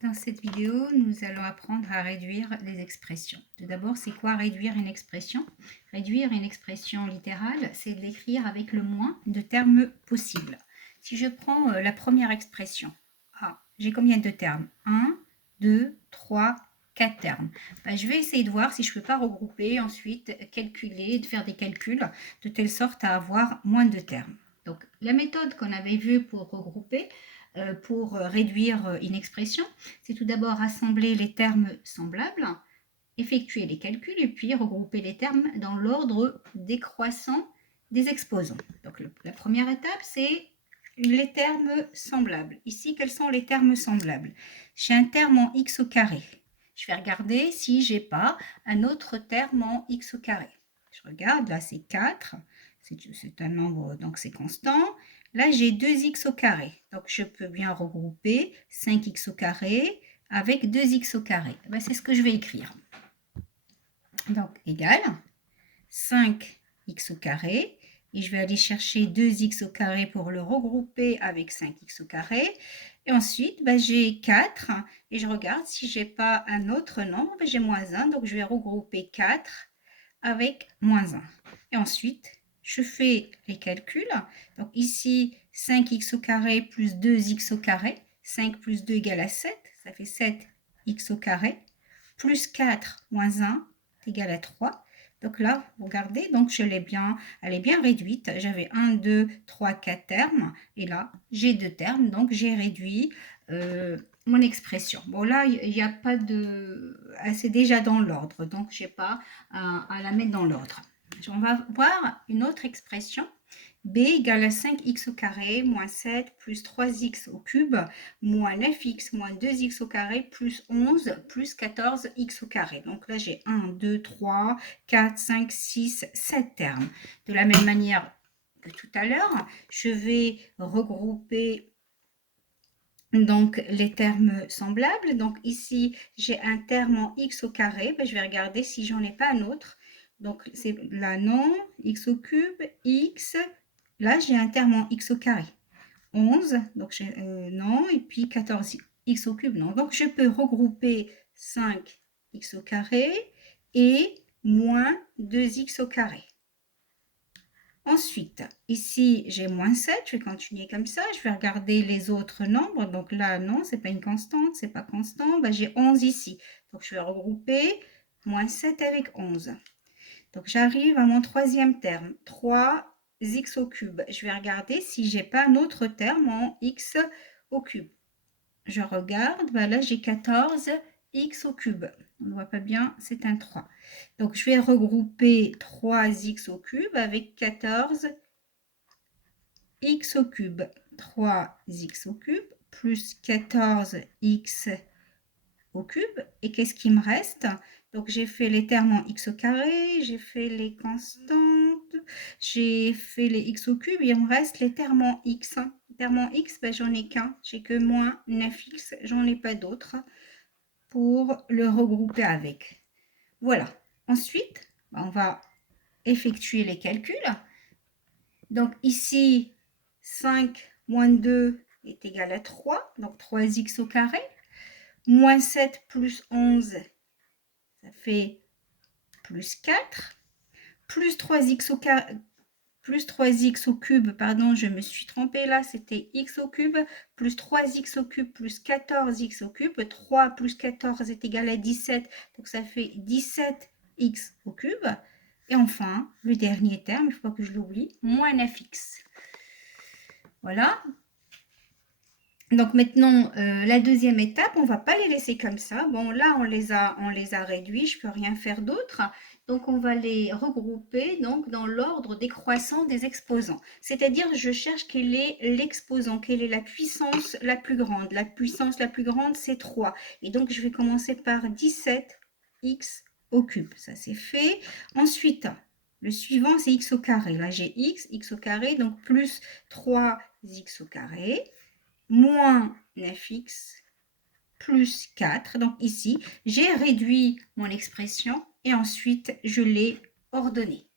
Dans cette vidéo, nous allons apprendre à réduire les expressions. Tout d'abord, c'est quoi réduire une expression? Réduire une expression littérale, c'est de l'écrire avec le moins de termes possible. Si je prends la première expression, j'ai combien de termes? 1, 2, 3, 4 termes. Je vais essayer de voir si je ne peux pas regrouper, ensuite calculer, de faire des calculs, de telle sorte à avoir moins de termes. Donc, la méthode qu'on avait vue pour regrouper, pour réduire une expression, c'est tout d'abord rassembler les termes semblables, effectuer les calculs et puis regrouper les termes dans l'ordre décroissant des exposants. Donc la première étape, c'est les termes semblables. Ici, quels sont les termes semblables? J'ai un terme en x au carré. Je vais regarder si j'ai pas un autre terme en x au carré. Je regarde, là c'est 4, c'est un nombre, donc c'est constant. Là, j'ai 2x au carré. Donc, je peux bien regrouper 5x au carré avec 2x au carré. C'est ce que je vais écrire. Donc, égal 5x au carré. Et je vais aller chercher 2x au carré pour le regrouper avec 5x au carré. Et ensuite, j'ai 4. Et je regarde si je n'ai pas un autre nombre. J'ai moins 1. Donc, je vais regrouper 4 avec moins 1. Et ensuite, je fais les calculs. Donc ici, 5x au carré plus 2x au carré. 5 plus 2 égale à 7. Ça fait 7x au carré. Plus 4 moins 1 égale à 3. Donc là, vous regardez, donc elle est bien réduite. J'avais 1, 2, 3, 4 termes. Et là, j'ai 2 termes. Donc j'ai réduit mon expression. Bon, là, il n'y a pas de... C'est déjà dans l'ordre. Donc, je n'ai pas à la mettre dans l'ordre. On va voir une autre expression. B égale à 5x au carré moins 7 plus 3x au cube moins 9x moins 2x au carré plus 11 plus 14x au carré. Donc là, j'ai 1, 2, 3, 4, 5, 6, 7 termes. De la même manière que tout à l'heure, je vais regrouper donc les termes semblables. Donc ici, j'ai un terme en x au carré. Je vais regarder si j'en ai pas un autre. Donc c'est là non, x au cube, x. Là, j'ai un terme en x au carré. 11, donc j'ai non, et puis 14 x au cube, non. Donc je peux regrouper 5 x au carré et moins 2x au carré. Ensuite, ici, j'ai moins 7. Je vais continuer comme ça. Je vais regarder les autres nombres. Donc là, non, ce n'est pas une constante. Ce n'est pas constant. J'ai 11 ici. Donc, je vais regrouper moins 7 avec 11. Donc, j'arrive à mon troisième terme. 3x au cube. Je vais regarder si je n'ai pas un autre terme en x au cube. Je regarde. Là, j'ai 14x au cube. On ne voit pas bien, c'est un 3. Donc, je vais regrouper 3x au cube avec 14x au cube. 3x au cube plus 14x au cube. Et qu'est-ce qui me reste? Donc, j'ai fait les termes en x au carré, j'ai fait les constantes, j'ai fait les x au cube, et il me reste les termes en x. Les termes en x, j'en ai qu'un, j'ai que moins 9x, j'en ai pas d'autres pour le regrouper avec. Voilà. Ensuite, on va effectuer les calculs. Donc ici, 5 moins 2 est égal à 3, donc 3x au carré. Moins 7 plus 11, ça fait plus 4. Plus 3x au carré, plus 3x au cube, pardon, je me suis trompée là, c'était x au cube, plus 3x au cube plus 14x au cube. 3 plus 14 est égal à 17, donc ça fait 17x au cube. Et enfin, le dernier terme, il ne faut pas que je l'oublie, moins 9x. Voilà. Donc maintenant, la deuxième étape, on ne va pas les laisser comme ça. Bon, là, on les a réduits, je ne peux rien faire d'autre. Donc, on va les regrouper donc, dans l'ordre décroissant des exposants. C'est-à-dire, je cherche quel est l'exposant, quelle est la puissance la plus grande. La puissance la plus grande, c'est 3. Et donc, je vais commencer par 17x au cube. Ça, c'est fait. Ensuite, le suivant, c'est x au carré. Là, j'ai x au carré, donc plus 3x au carré moins 9x plus 4. Donc ici, j'ai réduit mon expression et ensuite je l'ai ordonnée.